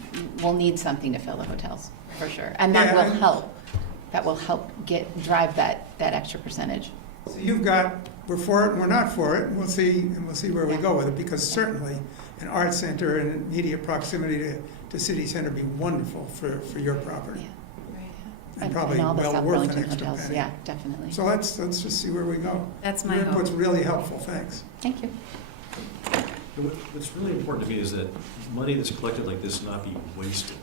we'll need something to fill the hotels, for sure. And that Yeah, will and- help. That will help drive that extra percentage. So you've got, we're for it and we're not for it, and we'll see where we go with it, because certainly an art center in immediate proximity to city center would be wonderful for your property. Yeah, right. And probably all the well South worth an Burlington extra hotels. penny. Yeah, definitely. So let's just see where we go. That's my Your hope. input's really helpful, thanks. Thank you. What's really important to me is that money that's collected like this not be wasted.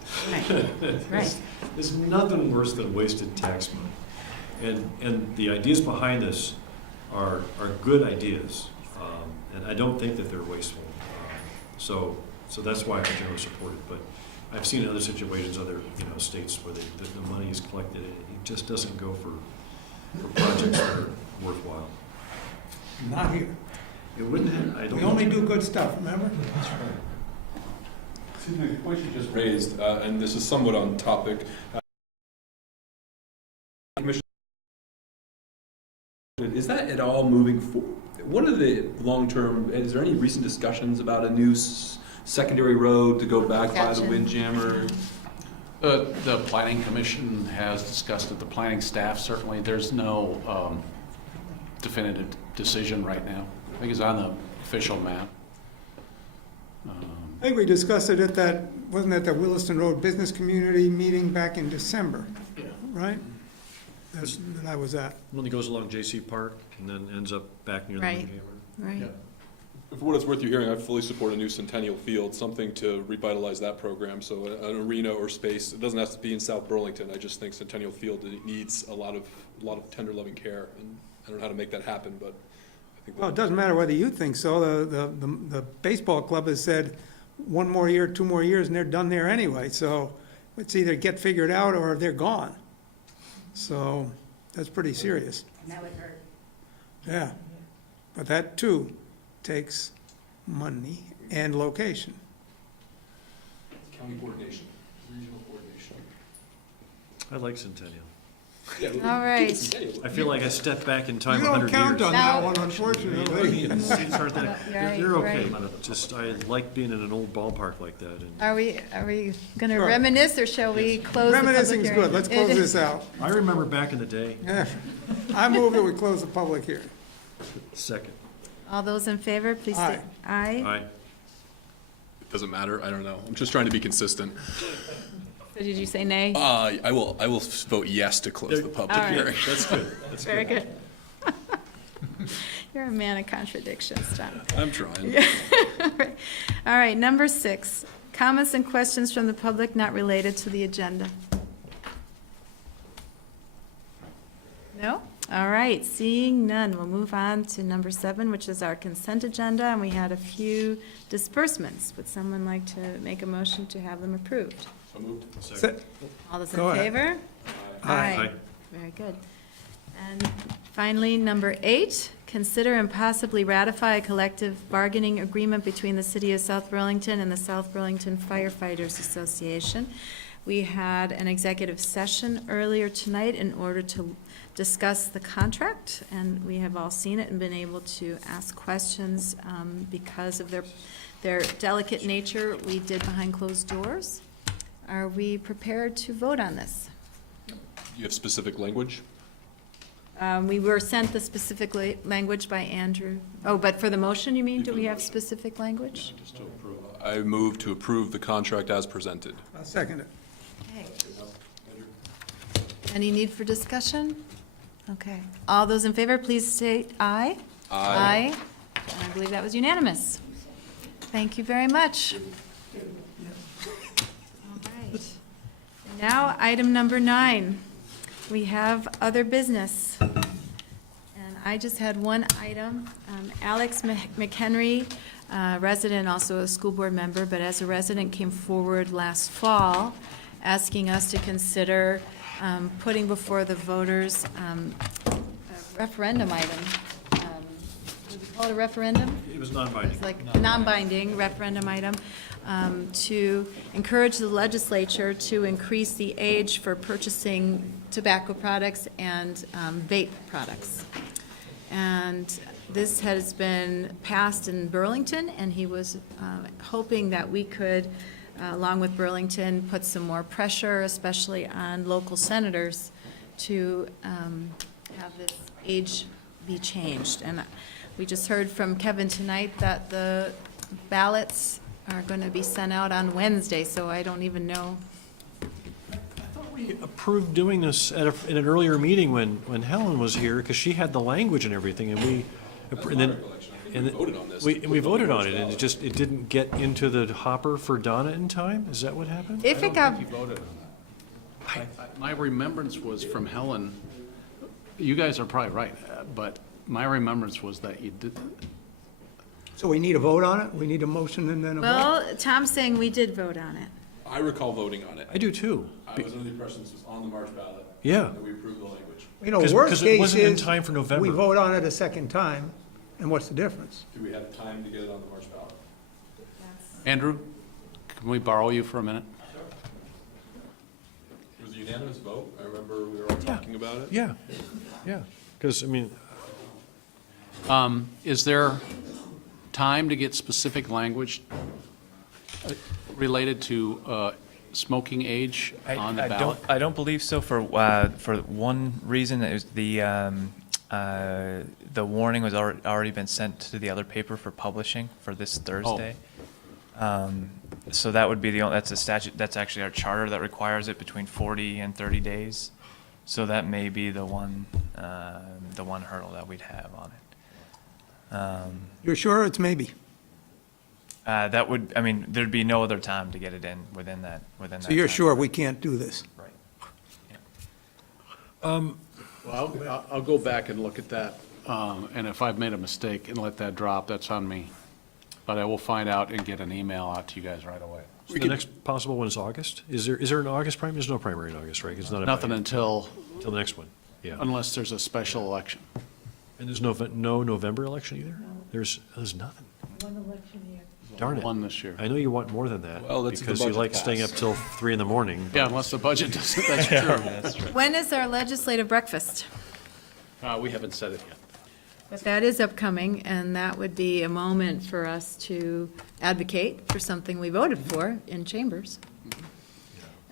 Right. There's nothing worse than wasted tax money. And the ideas behind this are good ideas, and I don't think that they're wasteful. So that's why I generally support it. But I've seen in other situations, other states where the money is collected, it just doesn't go for projects that are worthwhile. Not here. It wouldn't have, I don't. We only do good stuff, remember? Excuse me, the point you just raised, and this is somewhat on topic. Commission, is that at all moving forward? What are the long-term, is there any recent discussions about a new secondary road to go back by the Gotcha. Windjammer? The planning commission has discussed it, the planning staff, certainly, there's no definitive decision right now. I think it's on the official map. I think we discussed it at wasn't that the Williston Road Business Community meeting back in December, right? That I was at. One that goes along J.C. Park and then ends up back near the Right. Windjammer. Right. For what it's worth you hearing, I fully support a new Centennial Field, something to revitalize that program. So an arena or space, it doesn't have to be in South Burlington. I just think Centennial Field needs a lot of tender loving care, and I don't know how to make that happen, but I think Well, it that, doesn't matter whether you think so. The baseball club has said 1 more year, 2 more years, and they're done there anyway. So it's either get figured out or they're gone. So that's pretty serious. And that would hurt. Yeah. But that too takes money and location. county coordination, regional coordination. I like Centennial. Yeah, All right. Centennial. I feel like I stepped back in time You 100 don't count years. on that No. one, unfortunately. Seats aren't that, Right, you're okay. right. Just, I like being in an old ballpark like that. And Are we going to Sure. reminisce, or shall we close the public hearing? Reminiscing's good. Let's close this out. I remember back in the day, I move that we close the public hearing. second. All those in favor, please say aye. Aye. It doesn't matter, I don't know. I'm just trying to be consistent. So did you say nay? I will vote yes to close the public All right. hearing. That's good. That's Very good. good. You're a man of contradictions, John. I'm trying. All right, number 6, comments and questions from the public not related to the agenda. No? All right, seeing none, we'll move on to number 7, which is our consent agenda, and we had a few disbursements. Would someone like to make a motion to have them approved? So moved. Second. All those Go in ahead. favor? Aye. Very good. And finally, number 8, consider and possibly ratify a collective bargaining agreement between the City of South Burlington and the South Burlington Firefighters Association. We had an executive session earlier tonight in order to discuss the contract, and we have all seen it and been able to ask questions because of their delicate nature. We did behind closed doors. Are we prepared to vote on this? You have specific language? We were sent the specific language by Andrew. Oh, but for the motion, you mean, do we have specific language? Just to approve. I move to approve the contract as presented. I'll second it. Okay. Any need for discussion? Okay. All those in favor, please state aye. Aye. And I believe that was unanimous. Thank you very much. All right. Now, item number 9. we have other business. And I just had one item. Alex McHenry, resident, also a school board member, but as a resident came forward last fall asking us to consider putting before the voters a referendum item. Would we call it a referendum? It was non-binding. It's like a non-binding referendum item to encourage the legislature to increase the age for purchasing tobacco products and vape products. And this has been passed in Burlington, and he was hoping that we could, along with Burlington, put some more pressure, especially on local senators, to have this age be changed. And we just heard from Kevin tonight that the ballots are going to be sent out on Wednesday, so I don't even know. We approved doing this in an earlier meeting when Helen was here, because she had the language and everything, and we, and then, and voted on this. we voted on it, and it didn't get into the hopper for Donna in time? Is that what happened? If it got, You voted on it. My remembrance was from Helen, you guys are probably right, but my remembrance was that you did, So we need a vote on it? We need a motion and then a vote? well, Tom's saying we did vote on it. I recall voting on it. I do too. I was under the impression this was on the March ballot. Yeah. And we approved the language. You know, 'Cause- worst 'cause it case wasn't in is, time for November. we vote on it a second time, and what's the difference? Do we have time to get it on the March ballot? Andrew, can we borrow you for a minute? It was a unanimous vote. I remember we were all talking about it. Yeah, yeah, because, I mean, Is there time to get specific language related to smoking age on the ballot? I don't believe so for one reason, is the warning was already been sent to the other paper for publishing for this Thursday. So that would be that's a statute, that's actually our charter that requires it between 40 and 30 days. So that may be the one hurdle that we'd have on it. You're sure it's maybe? That would, I mean, there'd be no other time to get it in within that So you're time. sure we can't do this? Right. Well, I'll go back and look at that, and if I've made a mistake and let that drop, that's on me. But I will find out and get an email out to you guys right away. so the next possible one is August? Is there an August primary? There's no primary in August, right? It's not Nothing until, until the next one, yeah. unless there's a special election. And there's no November election either? There's nothing. Darn it. One this year. I know you want more than that. Well, that's if the because you budget like staying up passed. till 3 in the morning. Yeah, unless the budget doesn't, that's true. That's true. When is our legislative breakfast? We haven't said it yet. But that is upcoming, and that would be a moment for us to advocate for something we voted for in chambers.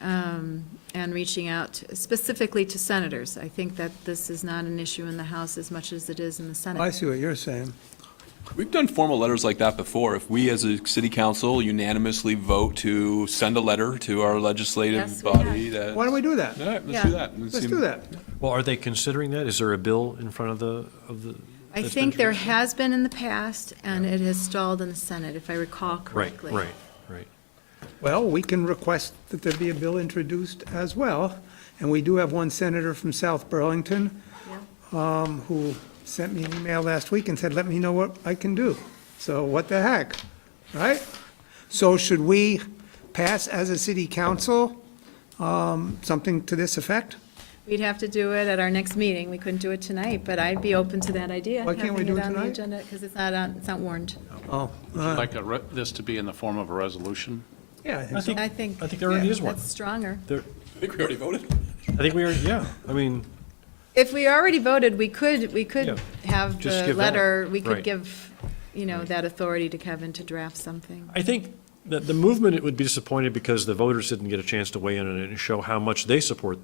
And reaching out specifically to senators. I think that this is not an issue in the House as much as it is in the Senate. I see what you're saying. We've done formal letters like that before. If we, as a city council, unanimously vote to send a letter to our legislative Yes, we body that. Why don't we do that? All right, Yeah. let's do that. Let's do that. Well, are they considering that? Is there a bill in front of the? I that's think been- there has been in the past, and it has stalled in the Senate, if I recall Right, correctly. right. Well, we can request that there be a bill introduced as well, and we do have one senator from South Burlington who sent me an email last week and said, let me know what I can do. So what the heck, right? So should we pass as a city council something to this effect? We'd have to do it at our next meeting. We couldn't do it tonight, but I'd be open to that idea. Why can't we do it Having it on tonight? the agenda, because it's not warned. Oh, Would you like this to be in the form of a resolution? yeah, I think so. I think. I think there already is one. That's stronger. There, I think we already voted. I think we are, yeah, I mean, If we already voted, we could Yeah. have Just the give that, letter, we could right. give, that authority to Kevin to draft something. I think that the movement it would be disappointed because the voters didn't get a chance to weigh in on it and show how much they support,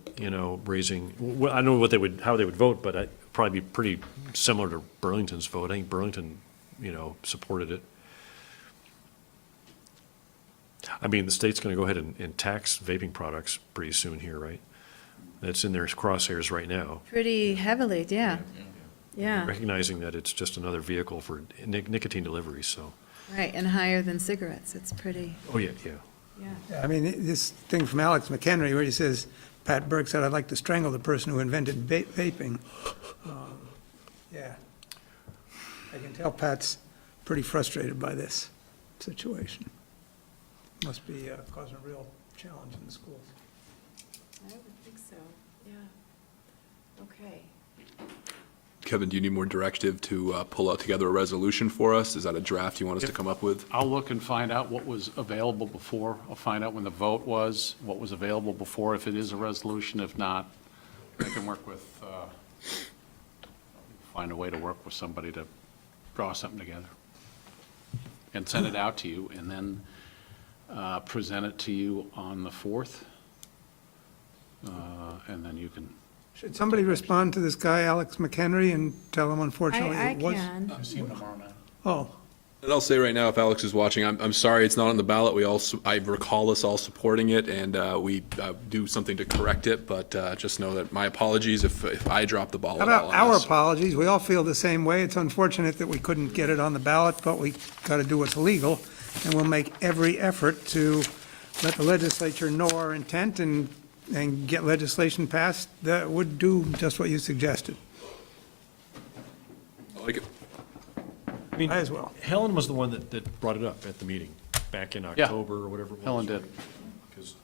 raising, well, I don't know how they would vote, but I'd probably be pretty similar to Burlington's vote. I think Burlington, supported it. I mean, the state's gonna go ahead and tax vaping products pretty soon here, right? That's in their crosshairs right now, Pretty heavily, yeah. Yeah, recognizing that it's just another vehicle for nicotine delivery, so, right, and higher than cigarettes. It's pretty, oh, yeah, yeah. yeah. I mean, this thing from Alex McHenry where he says, Pat Burke said, "I'd like to strangle the person who invented vaping." Yeah. I can tell Pat's pretty frustrated by this situation. Must be causing a real challenge in the schools. I would think so, yeah. Okay. Kevin, do you need more directive to pull out together a resolution for us? Is that a draft you want us to come up with? I'll look and find out what was available before. I'll find out when the vote was, what was available before, if it is a resolution. If not, I can work with, find a way to work with somebody to draw something together and send it out to you, and then present it to you on the 4th. And then you can. Should somebody respond to this guy, Alex McHenry, and tell him unfortunately I it was? can. I'm seeing them tomorrow night. Oh, And I'll say right now, if Alex is watching, I'm sorry it's not on the ballot. I recall us all supporting it, and we do something to correct it, but just know that my apologies if I drop the ball how at all about on our this. apologies? We all feel the same way. It's unfortunate that we couldn't get it on the ballot, but we got to do what's legal, and we'll make every effort to let the legislature know our intent and get legislation passed that would do just what you suggested. I like it. I mean, I as well. Helen was the one that brought it up at the meeting back in Yeah. October or whatever it was. Helen did. Because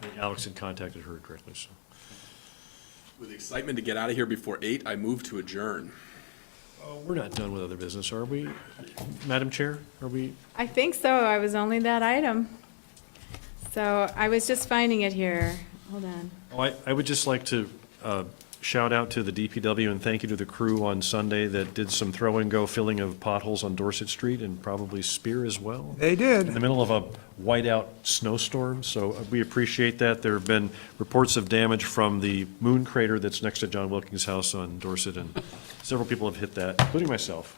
I think Alex had contacted her directly, so. With excitement to get out of here before 8, I move to adjourn. We're not done with other business, are we? Madam Chair, are we? I think so, I was only that item. So I was just finding it here, hold on. Oh, I would just like to shout out to the DPW and thank you to the crew on Sunday that did some throw-and-go filling of potholes on Dorset Street and probably Spear as well. They In did. the middle of a whiteout snowstorm, so we appreciate that. There have been reports of damage from the moon crater that's next to John Wilkins' house on Dorset, and several people have hit that, including myself.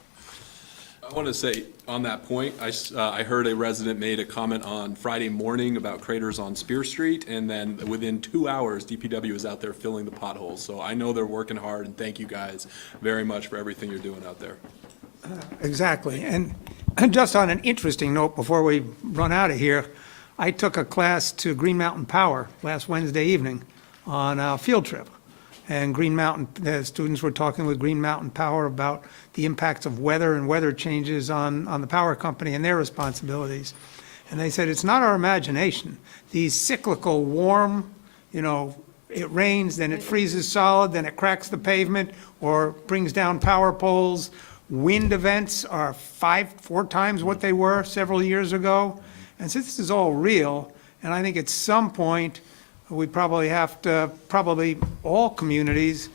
I want to say, on that point, I heard a resident made a comment on Friday morning about craters on Spear Street, and then within 2 hours, DPW is out there filling the potholes. So I know they're working hard, and thank you guys very much for everything you're doing out there. Exactly. And just on an interesting note, before we run out of here, I took a class to Green Mountain Power last Wednesday evening on a field trip. And Green Mountain, the students were talking with Green Mountain Power about the impacts of weather and weather changes on the power company and their responsibilities. And they said, it's not our imagination. These cyclical warm, it rains, then it freezes solid, then it cracks the pavement or brings down power poles. Wind events are 4 times what they were several years ago. And so this is all real, and I think at some point, we probably have to, all communities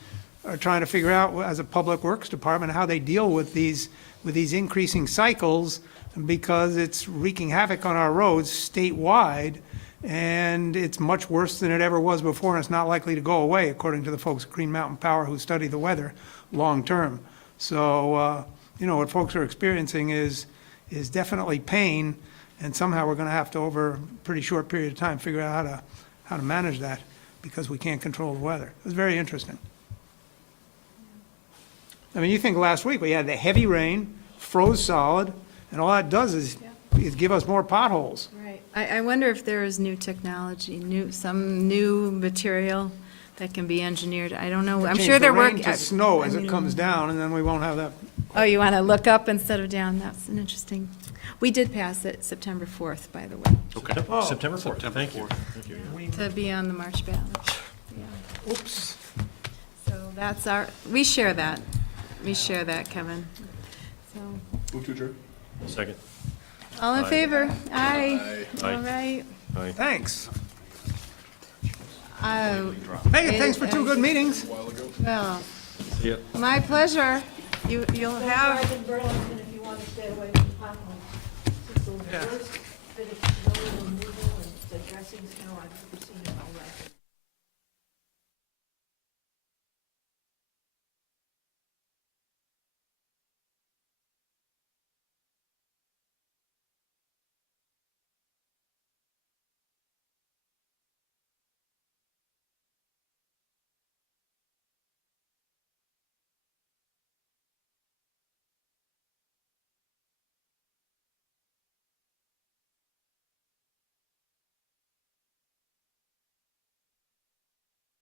are trying to figure out, as a public works department, how they deal with these increasing cycles, because it's wreaking havoc on our roads statewide, and it's much worse than it ever was before, and it's not likely to go away, according to the folks at Green Mountain Power who study the weather long-term. So, what folks are experiencing is definitely pain, and somehow we're gonna have to, over a pretty short period of time, figure out how to manage that, because we can't control the weather. It was very interesting. I mean, you think last week we had the heavy rain, froze solid, and all that does is give us more potholes. Right. I wonder if there is new technology, some new material that can be engineered. I don't know. I'm Change sure the they're rain working. to snow as it comes down, and then we won't have that. Oh, you want to look up instead of down? That's an interesting. We did pass it September 4th, by the way, Okay. September 4th, September thank you. 4th. Thank you. to be on the March ballot. Yeah. Oops. So that's we share that. We share that, Kevin. So, Move to adjourn. Second. all in Aye. favor? Aye. Aye. All right. Aye. Thanks. Oh, Megan, thanks for 2 good meetings. well, Yeah. my pleasure. You'll have. in Burlington if you want to stay away from